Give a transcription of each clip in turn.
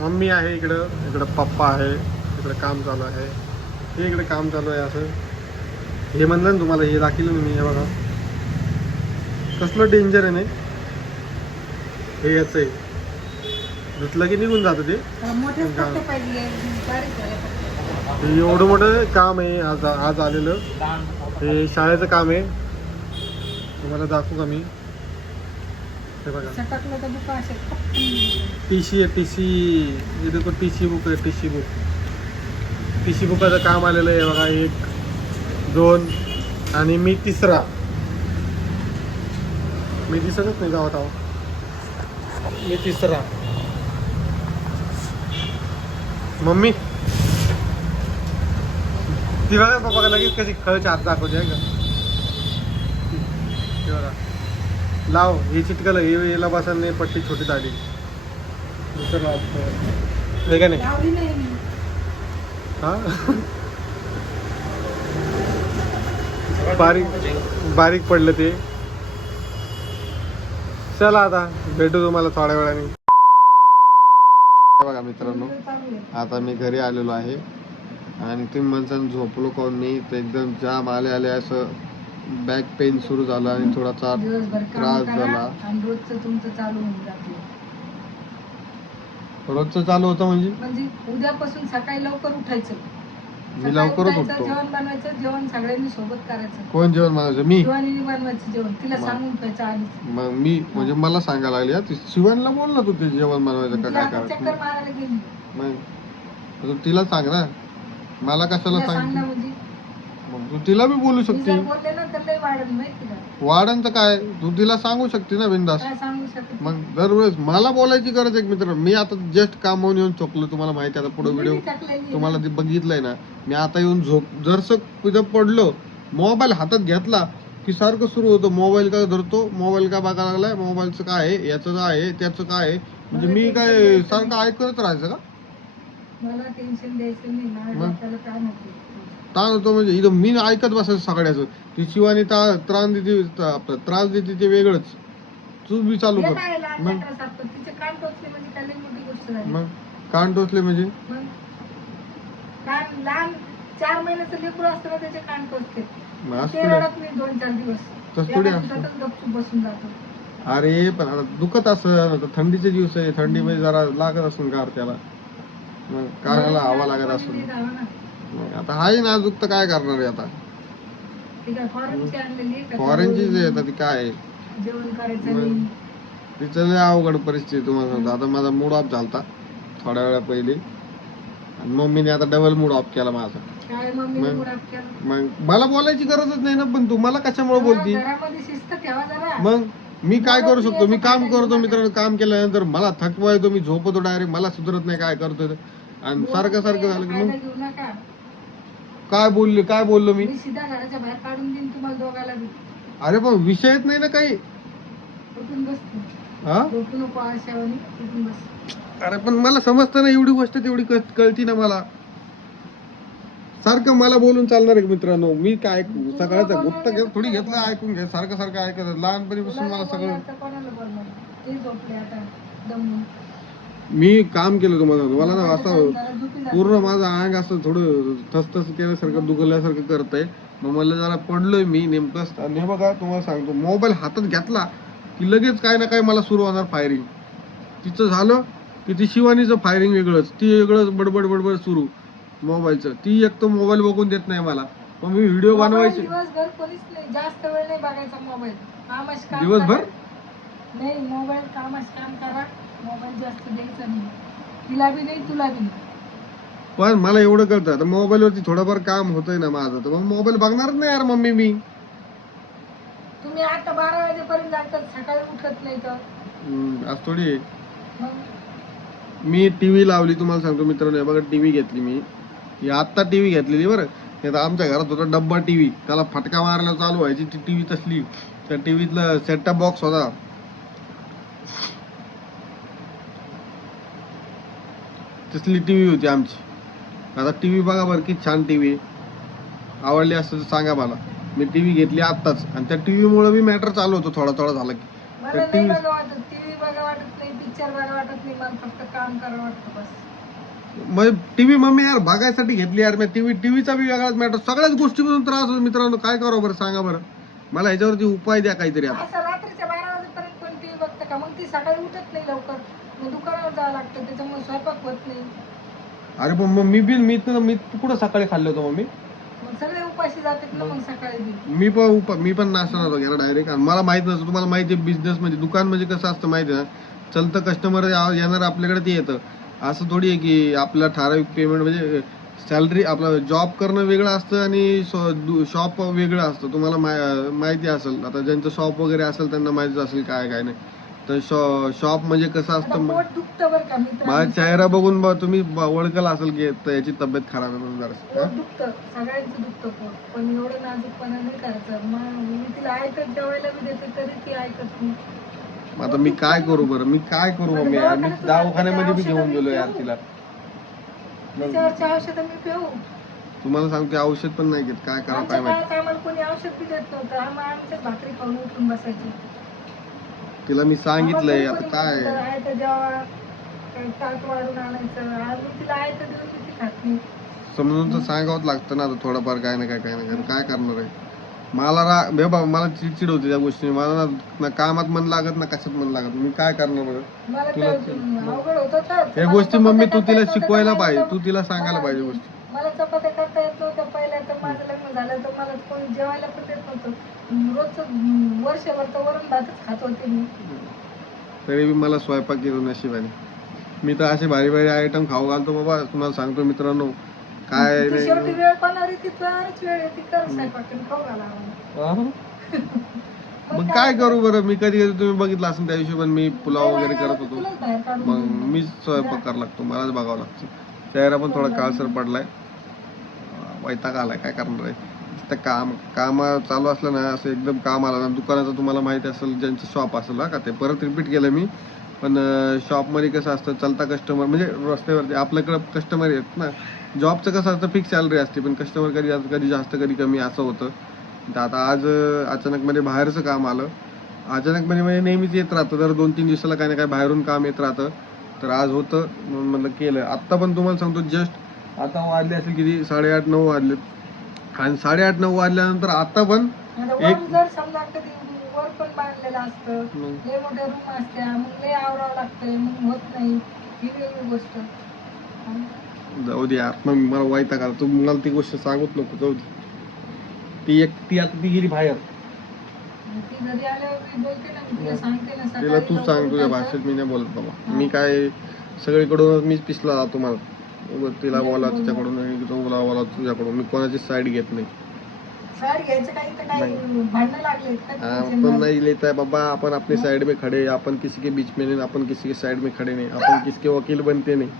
Mummy आहे इकडं इकडं पप्पा आहे इकडं काम चालू आहे. हे इकडे काम चालू आहे असं. हे म्हणलं ना तुम्हाला हे दाखवलं मी हे बघा. कसलं डेंजर आहे नाही? हे याचं आहे धुतलं की निघून जातं ते. हे एवढं मोठं काम आहे आज आज आलेलं. हे शाळेचं काम आहे. तुम्हाला दाखवू का मी? हे बघा. सटकलं तर बुका असे खपकन टी सी आहे टी सी इथे पण टी सी बुक आहे T C book T C बुकाचं काम आलेलं आहे बघा एक दोन आणि मी तिसरा. मी दिसतच नाही गावात आहो. मी तिसरा. मम्मी. ती बघा का लगेच कशी खळच्या हात दाखवते आहे का? ती बघा. लाव हे चिटकलं हे याला बसायला नाही पट्टी छोटी दाढी दुसरं लाव. हे का नाही? हा? बारीक बारीक पडलं ते. चला आता भेटू तुम्हाला थोड्या वेळाने. बघा मित्रांनो. आता मी घरी आलेलो आहे. आणि तुम्ही म्हणसान झोपलो कोण नाही तर एकदम जाम आले आले असं बॅक पेन सुरू झालं आणि थोडासा दिवसभर काम त्रास करा झाला. आणि रोजचं तुमचं चालू होऊन जाते. रोजचं चालू होतं म्हणजे? म्हणजे उद्यापासून सकाळी लवकर उठायचं. मी सकाळी लवकरच उठायचं, उठतो. जेवण बनवायचं जेवण सगळ्यांनी सोबत करायचं. कोण जेवण मागायचं मी? शिवानीने बनवायचं जेवण. तिला. सांगून ठेवायचं आधीच. मग मी म्हणजे मला सांगायला लागली हा, ती शिवणला बोल ना तू ते जेवण बनवायचं का तिला काय आता चक्कर करायचं मारायला गेली. मग तिला सांग ना. मला कशाला तिला सांग ना म्हणजे तू तिला बी बोलू शकते. जर बोलले ना तर माहिती का वाढन तर काय? तू तिला सांगू शकते ना बिंदास काय सांगू शकत मग दरवेळेस मला बोलायची गरज आहे मित्र. मी आता जस्ट कामावून येऊन चोकलो तुम्हाला माहिती आहे. आता पुढे व्हिडिओ तुम्हाला. ते बघितलंय ना मी आता येऊन झोप जरस तिथं पडलो मोबाईल हातात घेतला की सारखं सुरू होतं. मोबाईल का धरतो? मोबाईल का बघायला लागलाय? मोबाईलचं काय आहे? याचं काय आहे? त्याचं काय आहे? म्हणजे मी काय सारखं ऐकत राहायचं का? मला टेन्शन द्यायचं नाही. माझ्या मग? डोक्याला काय नको ताण होतो म्हणजे इथं मी ऐकत बसायचं सगळ्याचं. ती शिवानी ता- त्रास देते ता- आपलं त्रास देते ते वेगळंच. तू बी चालू कर. मग? म्हणजे मग? कान टोचले म्हणजे? मग? कान लहान चार महिन्याचं लेकरू असतं ना त्याचे कान टोचते मग असं ते थोडी आहे. रडत नाही दोन चार दिवस. तसं थोडी एका असतं. दिवसातच गपचूप बसून जातो. अरे पण आता दुखत असं थंडीचे दिवस आहे. थंडीमध्ये जरा लागत असून गार त्याला. मग कानाला हवा लागत असून. मग आता आहे ना दुखत काय करणार आहे आता? ती काय फॉरेनची आणलेली आहे का? फॉरेनचीच आहे आता ती काय? आहे. जेवण करायचं मग. नाही. तिचं लय अवघड परिस्थिती तुम्हाला सांगतो. आता माझा मूड ऑफ झालता थोड्या वेळा पहिले. आणि मम्मीने आता डबल मूड ऑफ केला माझा. काय मग. केलं? मग मला बोलायची गरजच नाही ना पण तू मला कशामुळे बोलती? घरामध्ये शिस्त ठेवा जरा. मग मी काय करू शकतो? मी काम करतो मित्रांनो काम केल्यानंतर मला थकवा येतो मी झोपतो डायरेक्ट मला सुधरत नाही काय करतोय. ते. आणि सारखं सारखं झालं की फायदा मग? घेऊ नका. काय बोलले काय बोललो मी? मी सीधा घराच्या बाहेर काढून देईन तुम्हाला दोघाला बी. अरे पण विषयच नाही ना काही. उठून बस तू. हा? झोपू नको आशावानी उठून बस. अरे पण मला समजतं ना एवढी गोष्ट तेवढी कळ- कळती ना मला. सारखं मला बोलून चालणार आहे का मित्रांनो? मी काय सगळ्याचा गुप्त घेत थोडी घेतलं ऐकून घे सारखं सारखं ऐकत लहानपणीपासून तुला मला नाही सगळं बोलणार तर कोणाला बोलणार? ते झोपले आता दमून. मी काम केलं तुम्हाला. मला ना असं. पूर्ण माझं अंग असं थोडं थसथस केल्यासारखं दुखल्यासारखं करतंय. मग मला जरा पडलोय मी नेमकं. आणि हे बघा तुम्हाला सांगतो. मोबाईल हातात घेतला की लगेच काय ना काय मला सुरू होणार फायरिंग तिचं झालं की ती शिवानीचं फायरिंग वेगळंच. ती वेगळंच बडबड बडबड सुरू मोबाईलचं. ती एक तर मोबाईल बघून देत नाही मला. मग मी व्हिडिओ बनवायचे दिवसभर नाही. जास्त वेळ नाही बघायचा मोबाईल. दिवसभर? नाही काम करा. मोबाईल जास्त द्यायचा नाही. तिला बी नाही तुला बी नाही. पण मला एवढं कळतं आता मोबाईलवरती थोडंफार काम होतंय ना माझं तर मग मोबाईल बघणारच नाही यार मम्मी मी. तुम्ही आता बारा वाजेपर्यंत जातात सकाळी उठत नाही तर. हम्म, आज थोडी आहे. मग? मी टीव्ही लावली तुम्हाला सांगतो मित्रांनो हे बघा टीव्ही घेतली मी. ही आत्ता टीव्ही घेतलेली बरं. नाही तर आमच्या घरात होता डब्बा टीव्ही. त्याला फटका मारायला चालू व्हायची ती टीव्ही तसली. त्या टीव्हीतला सेटअप बॉक्स होता. तसली टीव्ही होती आमची. आता टीव्ही बघा बरं की छान टीव्ही आवडली असं तर सांगा मला. मी टीव्ही घेतली आत्ताच. आणि त्या टीव्हीमुळे मी मॅटर चालू होतो थोडा थोडा झाला की. तर वाटतं बस. मग टीव्ही मम्मी यार बघायसाठी घेतली यार. मी टीव्ही टीव्हीचा बी वेगळाच मॅटर सगळ्याच गोष्टीमधून त्रास होतो मित्रांनो. काय करावं बरं सांगा बरं. मला ह्याच्यावरती उपाय द्या काहीतरी आता. रात्रीच्या बारा वाजेपर्यंत कोण टीव्ही बघतं का? मग ती सकाळी उठत नाही लवकर. मग दुकानावर जावं लागतं त्याच्यामुळे स्वयंपाक होत नाही. अरे पण मग मी बी मी मी कुठं सकाळी खाल्लं होतं मम्मी? मग सगळे उपाशी जातात ना मग सकाळी बी. मी पण उप मी पण नाश्ता नव्हतो गेला डायरेक्ट आणि मला माहीत नसतं तुम्हाला माहिती आहे बिझनेस म्हणजे दुकान म्हणजे कसं असतं माहिती आहे ना? चलतं कस्टमर येणार आपल्याकडे ते येतं. असं थोडी आहे की आपला ठराविक पेमेंट म्हणजे सॅलरी आपला जॉब करणं वेगळं असतं आणि शॉप वेगळं असतं. तुम्हाला मा- माहिती असेल आता ज्यांचं शॉप वगैरे असेल त्यांना माहिती असेल काय काय नाही. तर शॉप म्हणजे कसं असतं पोट दुखतं बरं का माझा चेहरा बघून बा- तुम्ही ब- ओळखल असेल की त- याची तब्येत खराब आहे म्हणून. पोट? दुखतं सगळ्यांचं दुखतं पोट. पण एवढं नाजूकपणा नाही करायचं. मग मी तिला ऐकत जेवायला बी देते तरी ती ऐकत नाही. मग आता मी काय करू बरं? मी काय करू यार? मी दवाखान्यामध्ये बी घेऊन गेलो यार तिला. तिच्यावरची औषधं मी पिऊ. तुम्हाला सांगते औषध पण नाही घेत. काय करा आमच्या काय माहिती? काळात आम्हाला कोणी औषध बी देत नव्हतं. आम्ही आमच्याच भाकरी खाऊन उठून बसायची. तिला मी सांगितलंय आता काय म्हणत होतं, आयतं जेवा काही ताट वाढून आणायचं आज मी तिला आयतं देऊन बी ती खात नाही. समजून तर सांगावंच लागतं ना आता थोडंफार काय ना काय काय ना काय काय करणार आहे? मला रा बे बाबा मला चिडचिड होती त्या गोष्टी मला ना ना कामात मन लागत ना कशात मन लागत? मी काय करणार बरं? मला तुला ते अवघड होत होतं. हे गोष्टी मम्मी तू तिला शिकवायला पाहिजे. तू तिला सांगायला पाहिजे गोष्टी. मला चपात्या करता येत नव्हत्या पहिल्या तर माझं लग्न झालं तर मला कोणी जेवायला पण देत नव्हतं. रोजचं वर्षभर तर वरण भातच खात होते मी. तरी बी मला स्वयंपाक केलो नशिबाने मी तर असे भारी भारी आयटम खाऊ घालतो बाबा. तुम्हाला सांगतो मित्रांनो काय ती नाही. शेवटी वेळ पाहणार ती तरच वेळ आहे ती कर स्वयंपाक आणि खाऊ घाला आम्हाला. हा? मग काय करू बरं? मी कधी कधी तुम्ही बघितलं असेल त्या हिशोबाने मी पुलाव वगैरे करत होतो. तुलाच बाहेर काढून मग देईन. मीच स्वयंपाक करावा लागतो. मलाच बघावं लागतं. चेहरा पण थोडा काळसर पडलाय. वैताग आलाय. काय करणार आहे? त्या काम काम चालू असलं ना असं एकदम काम आलं ना दुकानाचं तुम्हाला माहिती असेल ज्यांचं शॉप असेल का? ते परत रिपीट केलं मी. पण शॉपमध्ये कसं असतं चलता कस्टमर म्हणजे रस्त्यावरती आपल्याकडं कस्टमर येत ना. जॉबचं कसं असतं फिक्स सॅलरी असते पण कस्टमर कधी जास्त कधी जास्त कधी कमी असं होतं. तर आता आज अचानकमध्ये बाहेरचं काम आलं. अचानकमध्ये म्हणजे नेहमीच येत राहतं दर दोन तीन दिवसाला काही ना काही बाहेरून काम येत राहतं. तर आज होतं म्हणून म्हटलं केलं. आत्ता पण तुम्हाला सांगतो जस्ट आता वाजले असेल किती? साडेआठ नऊ वाजले आणि साडेआठ नऊ वाजल्यानंतर आता पण एक- जर समजा कधी वर पण बांधलेलं असतं मग? लय मोठ्या रूम असत्या मग लय आवरावं लागतंय मग होत नाही. ही वेगळी गोष्ट. जाऊ दे यार मग मला वाईटा का? तू मला ती गोष्ट सांगूच नको जाऊ दे. ती एक ती आता ती गेली बाहेर. ती घरी आल्यावर मी बोलते ना मी तिला सांगते ना तिला सकाळी तू लवकर सांग तुझ्या. भाषेत मी नाही बोलत बाबा. मी काय सगळीकडून मीच पिसला जातो मला. तिला बोला तिच्याकडून तुला बोला तुझ्याकडून. मी कोणाची साईड घेत नाही. साडी घ्यायचं काही तर काही भांडणं लागले का अपन नहीं लेता है बाबा अपन अपने साइड में खड़े. अपन किसी के बीच में नहीं अपन किसी के साइड में खड़े नहीं. अपन किसके वकील बनते नाही.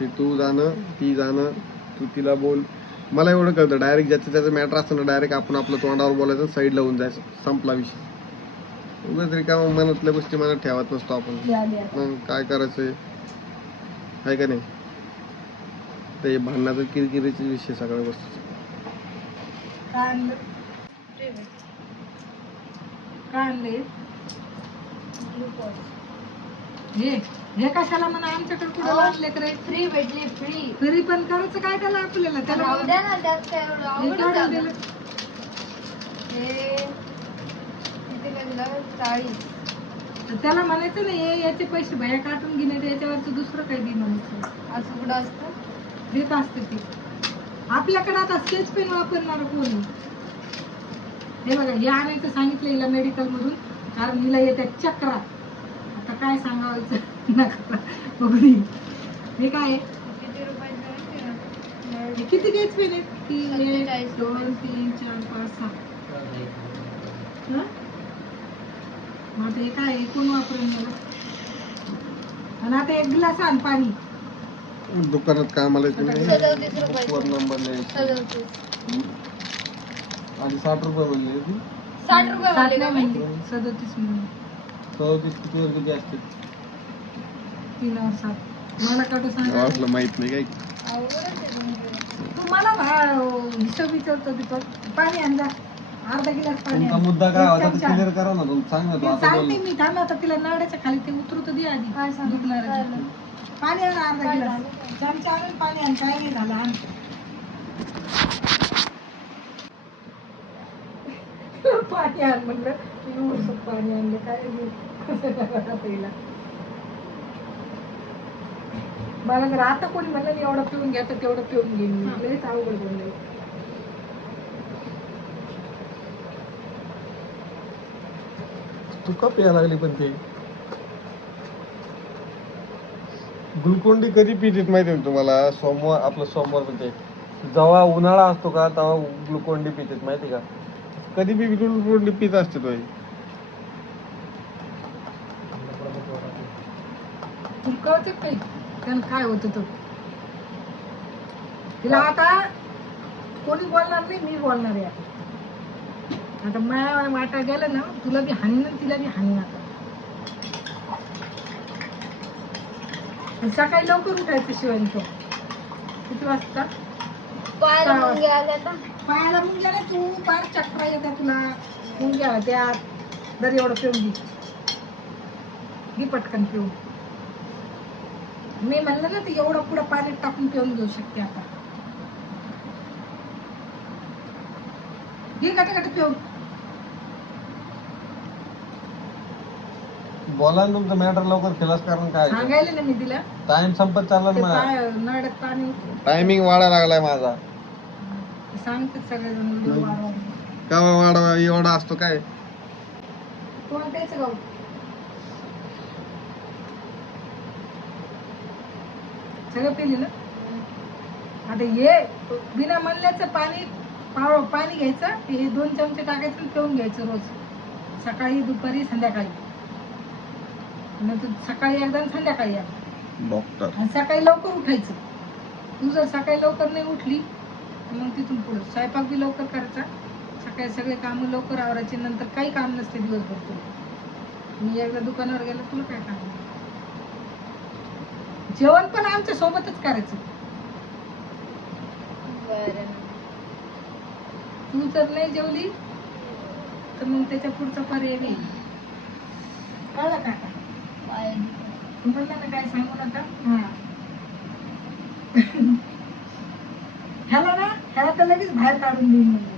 ते तू जाणं ती जाणं तू तिला बोल. मला एवढं कळतं. डायरेक्ट ज्याचं त्याचं मॅटर असतं ना डायरेक्ट आपण आपलं तोंडावर बोलायचं साईड लावून जायचं. संपला विषय. उगाच रिकामा मनातल्या गोष्टी मनात ठेवत नसतो आपण. मग काय करायचंय? आहे का नाही? ते भांडणाचं किरकिरीचे विषय सगळ्या गोष्टी काय आणलं काय आणले हे हे कशाला म्हणा आमच्याकडे कुठे आणले करे फ्री भेटली फ्री तरी पण करायचं काय त्याला आपल्याला? त्याला राहू द्या ना त्यात काय एवढं हे अवघड केवढं झालं. दिलं? हे किती लागलं चाळीस. तर त्याला म्हणायचं नाही हे याचे पैसे भया काटून घेणे याच्यावरचं दुसरं काही दे म्हणायचं असं कुठं असतं? देत असते ते. आपल्याकडे आता स्केच पेन वापरणार कोणी? हे बघा हे आणायचं सांगितलं हिला मेडिकल मधून. कारण हिला येत्या चक्रा आता काय सांगायचं नका. बघू. हे काय? किती स्केच पेन आहेत? एक सत्तेचाळीस. दोन तीन चार पाच सहा. हं? मग आता हे काय? कोण वापरेल? मला आणि आता एक ग्लास आण पाणी. दुकानात कामाला येते. सदोतीस. वर नंबर नाही सदोतीस आणि साठ रुपये बोलले ती? साठ रुपये सात वाले नाही का? म्हणले. सदोतीस म्हणले. सदतीस किती वर किती असते? तीन सात. मला सांग. वाटलं माहीत नाही काय? अवघडच आहे तुमचं. तू मला भा- हिशोब विचारतो दीपक. पाणी आण जा अर्धा गिलास तुमचा. मुद्दा काय होता. क्लिअर करा ना तुम्ही. सांग ना तू ते आता बोल. सांगते मी. थांब आता तिला नळाच्या खाली ते उतरत दे आधी. काय सांगू? पाणी आण अर्धा काय गिलास? चमचा आणून पाणी आण. काय नाही झालं आण. पाणी आण म्हणलं. एवढंसं पाणी आणलं काय नाही. पहिला मला जर आता कोणी म्हणलं एवढं पिऊन घ्या तर तेवढं पिऊन घेईन मी लयच अवघड बनलंय. तू का प्यायला लागली पण ते? ग्लुकोंडी कधी पितीत माहिती आहे तुम्हाला? सोमवार आपलं सोमवार म्हणजे जेव्हा उन्हाळा असतो का तेव्हा ग्लुकोंडी पितीत माहिती का? कधी बी ग्लुकोंडी पित असते तो तुला काही काय होतं तो? तिला आता कोणी बोलणार नाही मी बोलणार आहे. आता माया वाटा गेलं ना तुला बी हानी ना तिला बी हानी आता. आणि सकाळी लवकर उठायचं शिवाय तो. किती वाजता? पायाला मुंग्या मुंग्या ना तू फार चक्रा येत्या तुला. मुंग्या त्या दर एवढं पिऊन घे. पटकन पिऊन. मी म्हणलं ना ते एवढं पुढं पाण्यात टाकून पिऊन घेऊ शकते आता. घे गट गट पिऊन. बोला ना तुमचं मॅटर लवकर केलास कारण काय? सांगायला ना मी तिला. टाइम संपत चालला ते ना पाय नळ्यात पाणी होतं. टायमिंग वाढायला लागलाय माझा. सांगते सगळेजण व्हिडिओ वाढवा. का वाढवा एवढा असतो काय? तुम्हाला द्यायचं गाव सगळं पिली ना आता हे बिना म्हणल्याचं पाणी पाव पाणी घ्यायचं हे दोन चमचे टाकायचं आणि पिऊन घ्यायचं रोज. सकाळी दुपारी संध्याकाळी. नंतर सकाळी एकदा आणि संध्याकाळी एकदा. डॉक्टर. आणि सकाळी लवकर उठायचं. तू जर सकाळी लवकर नाही उठली मग तिथून पुढे. स्वयंपाक बी लवकर करायचा. सकाळी सगळे कामं लवकर आवरायचे. नंतर काही काम नसते दिवसभर तुला मी एकदा दुकानावर गेलो तुला काय काम? जेवण पण आमच्या सोबतच करायचं. बरं. तू जर नाही जेवली तर मग त्याच्या पुढचा पर्याय नाही. कळलं का? आता? पाय काय सांगू नका हा ह्याला ना ह्याला तर लगेच बाहेर काढून देईन म्हणजे